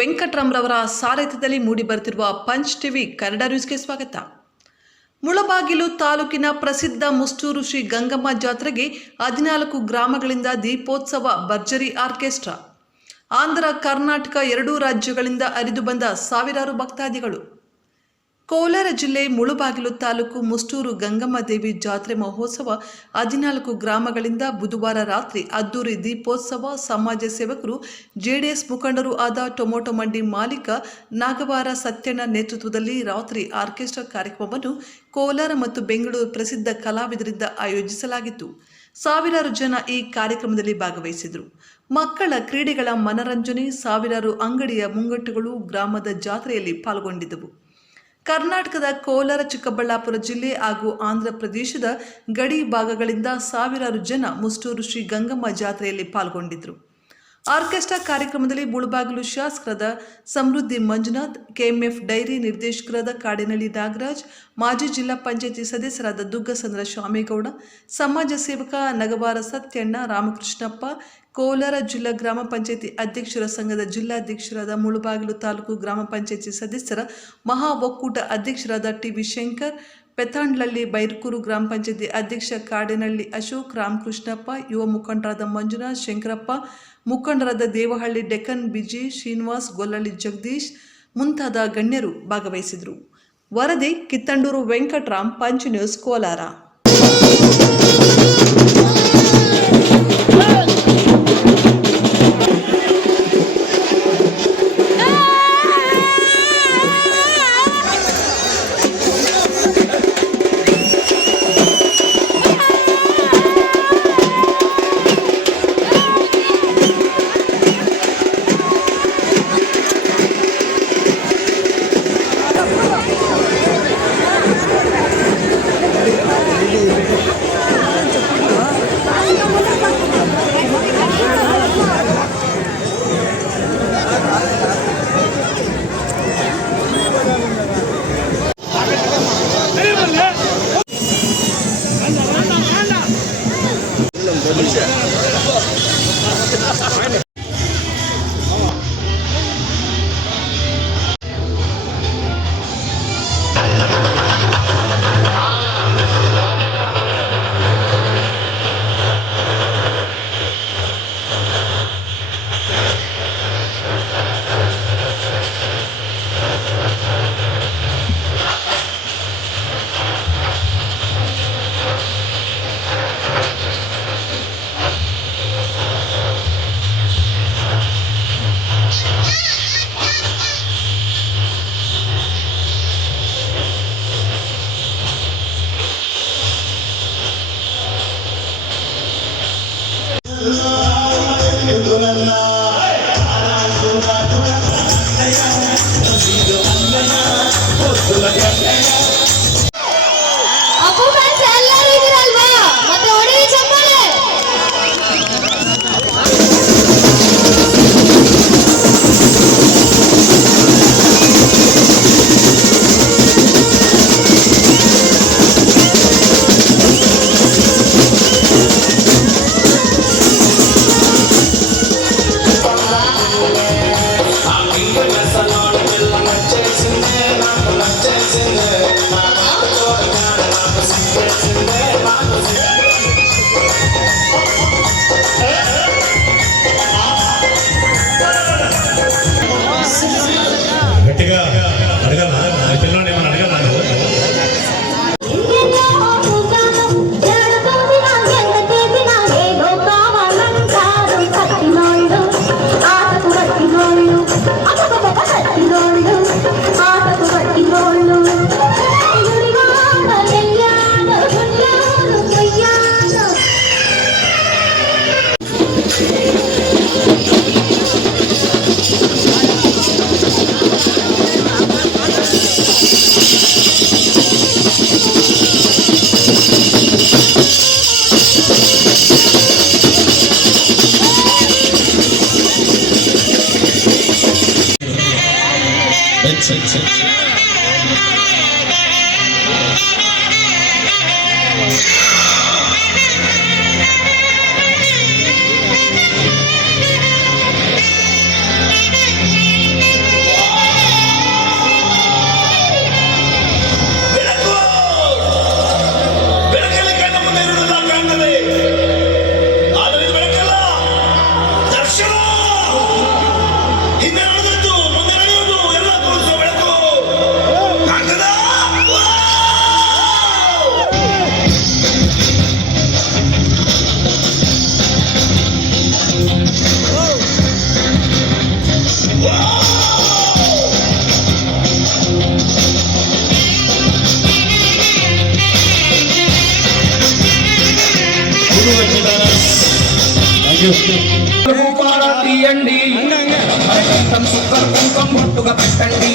ವೆಂಕಟರಾಮ್ರವರ ಸಾರಥ್ಯದಲ್ಲಿ ಮೂಡಿಬರುತ್ತಿರುವ punch TV Kannada ನ್ಯೂಸ್ಗೆ ಸ್ವಾಗತ. ಮುಳಬಾಗಿಲು ತಾಲೂಕಿನ ಪ್ರಸಿದ್ಧ ಮುಷ್ಟೂರು ಶ್ರೀ ಗಂಗಮ್ಮ ಜಾತ್ರೆಗೆ 14 ಗ್ರಾಮಗಳಿಂದ ದೀಪೋತ್ಸವ ಭರ್ಜರಿ ಆರ್ಕೆಸ್ಟ್ರಾ. ಆಂಧ್ರ ಕರ್ನಾಟಕ ಎರಡೂ ರಾಜ್ಯಗಳಿಂದ ಹರಿದು ಬಂದ ಸಾವಿರಾರು ಭಕ್ತಾದಿಗಳು. ಕೋಲಾರ ಜಿಲ್ಲೆ ಮುಳಬಾಗಿಲು ತಾಲೂಕು ಮುಷ್ಟೂರು ಗಂಗಮ್ಮ ದೇವಿ ಜಾತ್ರೆ ಮಹೋತ್ಸವ 14 ಗ್ರಾಮಗಳಿಂದ ಬುಧವಾರ ರಾತ್ರಿ ಅದ್ದೂರಿ ದೀಪೋತ್ಸವ. ಸಮಾಜ ಸೇವಕರು, ಜೆಡಿಎಸ್ ಮುಖಂಡರು ಆದ ಟೊಮೊಟೊ ಮಂಡಿ ಮಾಲೀಕ ನಾಗವಾರ ಸತ್ಯಣ್ಣ ನೇತೃತ್ವದಲ್ಲಿ ರಾತ್ರಿ ಆರ್ಕೆಸ್ಟ್ರಾ ಕಾರ್ಯಕ್ರಮವನ್ನು ಕೋಲಾರ ಮತ್ತು ಬೆಂಗಳೂರು ಪ್ರಸಿದ್ಧ ಕಲಾವಿದರಿಂದ ಆಯೋಜಿಸಲಾಗಿತ್ತು. ಸಾವಿರಾರು ಜನ ಈ ಕಾರ್ಯಕ್ರಮದಲ್ಲಿ ಭಾಗವಹಿಸಿದರು. ಮಕ್ಕಳ ಕ್ರೀಡೆಗಳ ಮನರಂಜನೆ, ಸಾವಿರಾರು ಅಂಗಡಿಯ ಮುಂಗಟ್ಟುಗಳು ಗ್ರಾಮದ ಜಾತ್ರೆಯಲ್ಲಿ ಪಾಲ್ಗೊಂಡಿದ್ದವು. ಕರ್ನಾಟಕದ ಕೋಲಾರ, ಚಿಕ್ಕಬಳ್ಳಾಪುರ ಜಿಲ್ಲೆ ಹಾಗೂ ಆಂಧ್ರ ಪ್ರದೇಶದ ಗಡಿ ಭಾಗಗಳಿಂದ ಸಾವಿರಾರು ಜನ ಮುಷ್ಟೂರು ಶ್ರೀ ಗಂಗಮ್ಮ ಜಾತ್ರೆಯಲ್ಲಿ ಪಾಲ್ಗೊಂಡಿದ್ದರು. ಆರ್ಕೆಸ್ಟ್ರಾ ಕಾರ್ಯಕ್ರಮದಲ್ಲಿ ಮುಳಬಾಗಿಲು ಶಾಸಕರಾದ ಸಮೃದ್ಧಿ ಮಂಜುನಾಥ್, ಕೆಎಂಎಫ್ ಡೈರಿ ನಿರ್ದೇಶಕರಾದ ಕಾಡೇನಹಳ್ಳಿ ನಾಗರಾಜ್, ಮಾಜಿ ಜಿಲ್ಲಾ ಪಂಚಾಯಿತಿ ಸದಸ್ಯರಾದ ದುಗ್ಗಸಂದ್ರ ಶಾಮೇಗೌಡ, ಸಮಾಜ ಸೇವಕ ನಗವಾರ ಸತ್ಯಣ್ಣ, ರಾಮಕೃಷ್ಣಪ್ಪ, ಕೋಲಾರ ಜಿಲ್ಲಾ ಗ್ರಾಮ ಪಂಚಾಯಿತಿ ಅಧ್ಯಕ್ಷರ ಸಂಘದ ಜಿಲ್ಲಾಧ್ಯಕ್ಷರಾದ ಮುಳಬಾಗಿಲು ತಾಲೂಕು ಗ್ರಾಮ ಪಂಚಾಯಿತಿ ಸದಸ್ಯರ ಮಹಾ ಒಕ್ಕೂಟ ಅಧ್ಯಕ್ಷರಾದ ಟಿವಿ ಶಂಕರ್, ಪೆತ್ತಾಂಡ್ಲಹಳ್ಳಿ ಬೈರ್ಕೂರು ಗ್ರಾಮ ಪಂಚಾಯಿತಿ ಅಧ್ಯಕ್ಷ ಕಾಡೇನಹಳ್ಳಿ ಅಶೋಕ್, ರಾಮಕೃಷ್ಣಪ್ಪ, ಯುವ ಮುಖಂಡರಾದ ಮಂಜುನಾಥ್, ಶಂಕರಪ್ಪ, ಮುಖಂಡರಾದ ದೇವಹಳ್ಳಿ ಡೆಕ್ಕನ್ ಬಿಜಿ, ಶ್ರೀನಿವಾಸ್, ಗೊಲ್ಲಳ್ಳಿ ಜಗದೀಶ್ ಮುಂತಾದ ಗಣ್ಯರು ಭಾಗವಹಿಸಿದರು. ವರದಿ ಕಿತ್ತಂಡೂರು ವೆಂಕಟರಾಮ್, ಪಂಚ್ ನ್ಯೂಸ್, ಕೋಲಾರ. తీయండి సుక్కర్ కుంకం బొట్టుగా పెట్టండి.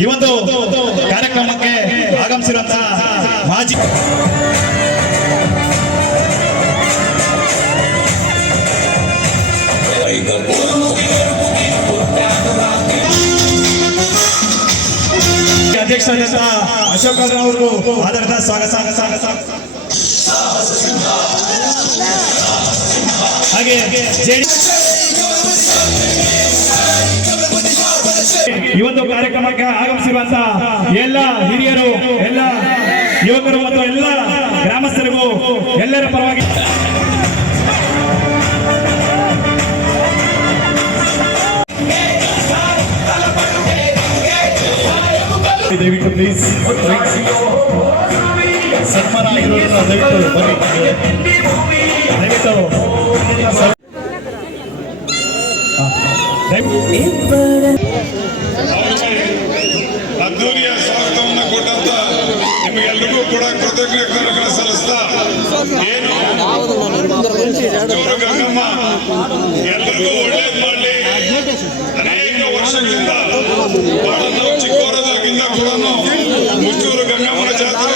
ಈ ಒಂದು ಕಾರ್ಯಕ್ರಮಕ್ಕೆ ಆಗಮಿಸಿರುವಂತಹ ಮಾಜಿ ಅಧ್ಯಕ್ಷರಾದಂತಹ ಅಶೋಕ್ ಅವರಿಗೂ ಆಧಾರದ ಸ್ವಾಗತ. ಹಾಗೆ ಈ ಒಂದು ಕಾರ್ಯಕ್ರಮಕ್ಕೆ ಆಗಮಿಸಿರುವಂತಹ ಎಲ್ಲ ಹಿರಿಯರು, ಎಲ್ಲ ಯುವಕರು ಮತ್ತು ಎಲ್ಲ ಗ್ರಾಮಸ್ಥರಿಗೂ ಎಲ್ಲರ ಪರವಾಗಿ ದಯವಿಟ್ಟು ಪ್ಲೀಸ್ ಸನ್ಮಾನ ಆಗಿರೋದನ್ನ ದಯವಿಟ್ಟು ಬನ್ನಿ, ಅದ್ದೂರಿಯ ಸ್ವಾಗತವನ್ನು ಕೊಟ್ಟಂತ ನಿಮಗೆಲ್ಲರಿಗೂ ಕೂಡ ಕೃತಜ್ಞತೆಗಳನ್ನು ಸಲ್ಲಿಸ್ತಾ, ಏನು ಗಂಗಮ್ಮ ಎಲ್ರಿಗೂ ಒಳ್ಳೇದು ಮಾಡಲಿ. ಅನೇಕ ವರ್ಷಗಳಿಂದ ಬಹಳ ನಾವು ಚಿಕ್ಕವರದಾಗಿಂದ ಕೂಡ ಮುಚ್ಚೂರು ಗಂಗಮ್ಮನ ಜಾತ್ರೆ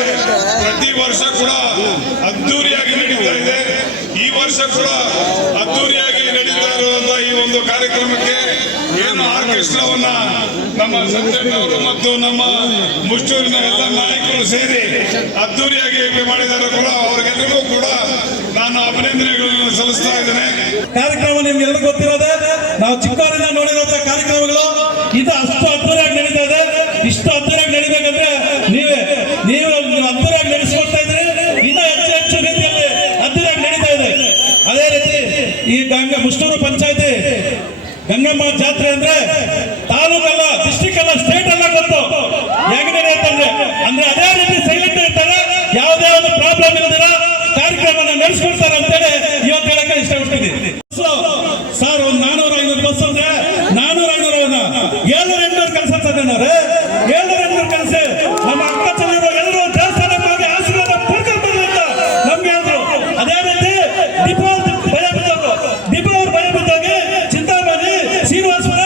ಪ್ರತಿ ವರ್ಷ ಕೂಡ ಅದ್ದೂರಿಯಾಗಿ ನಡೀತಾ ಇದೆ. ಈ ವರ್ಷ ಕೂಡ ಅದ್ದೂರಿಯಾಗಿ ನಡೀತಾ ಇರುವಂತಹ ಈ ಒಂದು ಕಾರ್ಯಕ್ರಮಕ್ಕೆ ಏನು ಆರ್ಕೆಸ್ಟ್ರಾವನ್ನ ನಮ್ಮ ಸಂಜಯವರು ಮತ್ತು ನಮ್ಮ ಮುಷ್ಟೂರಿನ ಎಲ್ಲ ನಾಯಕರು ಸೇರಿ ಅದ್ದೂರಿಯಾಗಿ ಮಾಡಿದ್ದಾರೆ ಕೂಡ ಅವರಿಗೆಲ್ಲರಿಗೂ ಕೂಡ ನಾನು ಅಭಿನಂದನೆಗಳನ್ನು ಸಲ್ಲಿಸ್ತಾ ಇದ್ದೇನೆ. ಕಾರ್ಯಕ್ರಮ ನಿಮ್ಗೆಲ್ಲರಿಗೂ ಗೊತ್ತಿರೋದೆ, ನಾವು ಚಿಕ್ಕವರಿಂದ ನೋಡಿರೋದ ಕಾರ್ಯಕ್ರಮಗಳು ಇದು ಅಷ್ಟು ಅದ್ದೂರಿಯಾಗಿ ನಡೀತಾ ಇದೆ. ಇಷ್ಟು ಅದ್ದೂರಿಯಾಗಿ ನಡೀಬೇಕಂದ್ರೆ ನೀವು ಅದ್ದೂರಿಯಾಗಿ ನಡೆಸ್ಕೊಳ್ತಾ ಇದ್ರೆ ಇನ್ನೂ ಹೆಚ್ಚು ರೀತಿಯಲ್ಲಿ ಅದ್ದೂರಿಯಾಗಿ ನಡೀತಾ ಇದೆ. ಅದೇ ರೀತಿ ಈ ಮುಷ್ಟೂರು ಪಂಚಾಯತಿ ಗಂಗಮ್ಮ ಜಾತ್ರೆ ಅಂದ್ರೆ ತಾಲೂಕಲ್ಲ, ಡಿಸ್ಟ್ರಿಕ್ಟ್ ಅಲ್ಲ, ಸ್ಟೇಟ್ ಅಲ್ಲ ಗೊತ್ತು ಹೇಗೆ ನಡೆಯುತ್ತಂದ್ರೆ ಅಂದ್ರೆ ಅದೇ ರೀತಿ ಸೈಲೆಂಟ್ ಇರ್ತಾರೆ, ಯಾವುದೇ ಒಂದು ಪ್ರಾಬ್ಲಮ್ ಇಲ್ಲದಿರ ಕಾರ್ಯಕ್ರಮ ನಡೆಸ್ಕೊಡ್ತಾರೆ ಅಂತೇಳಿ ಇವತ್ತು ಹೇಳಕ್ಕೆ ಇಷ್ಟಪಡ್ತೀನಿ. ಸರ್ ಒಂದು 400-500 ಬಸ್ ಅಂದ್ರೆ 400-500 ಕೆಲಸ ಸಾಧನವ್ರೆ 700 ಕೆಲಸ ನಮ್ಮ ಅಕ್ಕ ಚೆಲ್ಲರು ಎಲ್ಲರೂ ದೇವಸ್ಥಾನಕ್ಕೆ ಹೋಗಿ ಆಶೀರ್ವಾದ ಪಡ್ಕೊಂಡು ಬರ್ಲಿ ಅಂತ ನಮ್ಗೆ ಹೇಳಿದ್ರು. ಅದೇ ರೀತಿ ದೀಪ ಅವ್ರು ಭಯ ಬಿದ್ದೋಗಿ ಚಿಂತಾಮಣಿ ಶ್ರೀನಿವಾಸಪುರ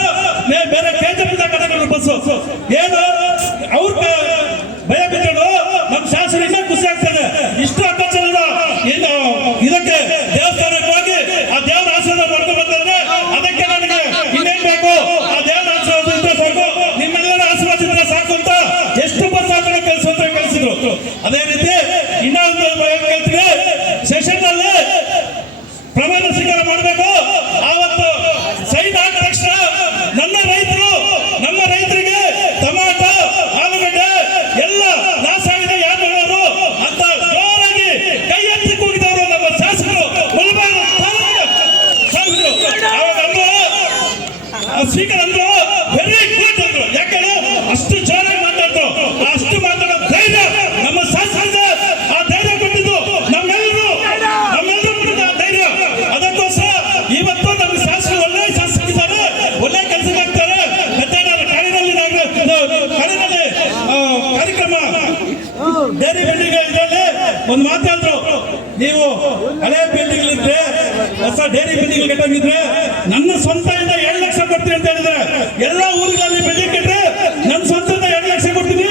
ಬೇರೆ ಕೇಂದ್ರದಿಂದ ಕಡೆಗಳು ಬಸ್ಸು ಏನು ಅವ್ರ ಭಯ ಬಿದ್ದೋಡು ನಮ್ಮ ಶಾಸನ ಇನ್ನೂ ಖುಷಿ ಆಗ್ತದೆ. ಇಷ್ಟು ಅಕ್ಕ ಚೆಲ್ಲದ ಇನ್ನು ಇದಕ್ಕೆ ದೇವಸ್ಥಾನಕ್ಕೆ ಹೋಗಿ ಆ ದೇವರ ಆಶೀರ್ವಾದ ಮಾಡ್ಕೊಂಡು ಬಂದ್ರೆ ಅದಕ್ಕೆ ನನಗೆ ಇನ್ನೇನ್ ಬೇಕು, ಆ ದೇವರ ಆಶೀರ್ವಾದ ಇದ್ರೆ ಸಾಕು, ನಿಮ್ಮೆಲ್ಲರ ಆಶೀರ್ವಾದ ಇದ್ರೆ ಸಾಕು ಅಂತ ಎಷ್ಟು ಬಸ್ ಆದ್ರೆ ಕಳಿಸಿದ್ರು. ಅದೇ ರೀತಿ ಇನ್ನೊಂದು ಹೇಳ್ತೀವಿ, ಸೆಷನ್ ನಲ್ಲಿ ಪ್ರಮಾಣ ಸ್ವೀಕಾರ ಮಾಡಬೇಕು. ಆವತ್ತು ಸೈನ್ ಆದ ತಕ್ಷಣ ನಮ್ಮ ರೈತರಿಗೆ ಟೊಮಾಟೊ, ಆಲೂಗಡ್ಡೆ ಎಲ್ಲ ಲಾಸ್ ಆಗಿದೆ, ಯಾರು ಹೇಳೋರು ಅಂತ ಜೋರಾಗಿ ಕೈ ಎತ್ತಿ ಕೂಗಿದವರು ನಮ್ಮ ಶಾಸಕರು ಸ್ಪೀಕರ್ ಅಂದ್ರು ವೆರಿ ಗುಡ್ ಅಂದ್ರು. ಯಾಕಂದ್ರೆ ಅಷ್ಟು ಜೋರಾಗಿ ಮಾತಾಡ್ತು, ಅಷ್ಟು ಮಾತಾಡೋ ಧೈರ್ಯ ನಮ್ಮ ಶಾಸಕರಿಗೆ ಆ ಧೈರ್ಯ ಕೊಟ್ಟಿದ್ದು ನಮ್ಮೆಲ್ಲರೂ ಧೈರ್ಯ. ಅದಕ್ಕೋಸ್ಕರ ಇವತ್ತು ನಮ್ಮ ಶಾಸಕರು ಒಳ್ಳೆ ಶಾಸಕರಿದ್ದಾರೆ, ಒಳ್ಳೆ ಕೆಲಸಕ್ಕೆ ಆಗ್ತಾರೆ. ಕಾಡಿನಲ್ಲಿ ಕಾರ್ಯಕ್ರಮ ಡೈರಿ ಬಿಲ್ಡಿಂಗ್ ಇದರಲ್ಲಿ ಒಂದು ಮಾತಾದ್ರು, ನೀವು ಹಳೆ ಬಿಲ್ಡಿಂಗ್ ಇದ್ರೆ ಹೊಸ ಡೈರಿ ಬಿಲ್ಡಿಂಗ್ ಕಟ್ಟಂಗಿದ್ರೆ ನನ್ನ ಸ್ವಂತ 2 ಲಕ್ಷ ಕೊಡ್ತೀನಿ ಅಂತ ಹೇಳಿದ್ರೆ, ಎಲ್ಲ ಊರುಗಳಲ್ಲಿ ಬಿಲ್ಡಿಂಗ್ ಕಟ್ರೆ ನನ್ನ ಸ್ವಂತ 2 ಲಕ್ಷ ಕೊಡ್ತೀನಿ.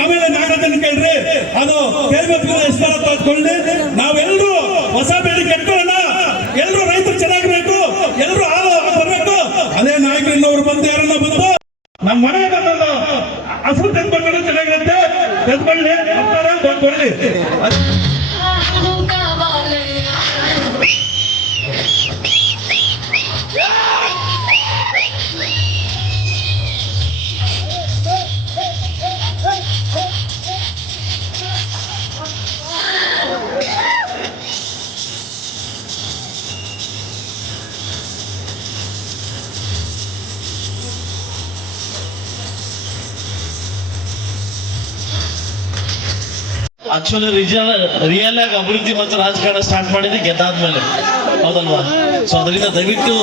ಆಮೇಲೆ ನಾಗರಾಜನ್ ಕೇಳ್ರಿ ಅದು ಎಷ್ಟೊಂದು ನಾವೆಲ್ಲರೂ ಹೊಸ ಬಿಲ್ಡಿಂಗ್ ಕಟ್ಕೊಳ್ಳೋಣ, ಎಲ್ಲರೂ ರೈತರು ಚೆನ್ನಾಗಿರ್ಬೇಕು, ಎಲ್ಲರೂ ಹಾಲು ಬರ್ಬೇಕು. ಅದೇ ನಾಯಕರು ಇನ್ನೊಬ್ರು ಬಂದು ಯಾರನ್ನ ಬಂದು ನಮ್ಮ ಮನೆ ಹಸು ತೆಗೆದುಕೊಂಡು ಚೆನ್ನಾಗಿರುತ್ತೆ, ತೆಗೆದುಕೊಳ್ಳಿ ಕೊಡ್ಲಿ. ಆಕ್ಚುಲಿ ರಿಯಲ್ ಆಗಿ ಅಭಿವೃದ್ಧಿ ಮತ್ತು ರಾಜಕಾರಣ ಸ್ಟಾರ್ಟ್ ಮಾಡಿದ್ರೆ ಗೆದ್ದಾದ್ಮೇಲೆ, ಹೌದಲ್ವಾ? ಸೊ ಅದರಿಂದ ದಯವಿಟ್ಟು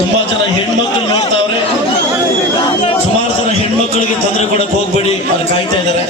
ತುಂಬಾ ಜನ ಹೆಣ್ಮಕ್ಳು ನೋಡ್ತಾವ್ರೆ, ಸುಮಾರು ಜನ ಹೆಣ್ಮಕ್ಳಿಗೆ ತೊಂದರೆ ಕೊಡಕ್ ಹೋಗ್ಬೇಡಿ, ಅಲ್ಲಿ ಕಾಯ್ತಾ ಇದ್ದಾರೆ.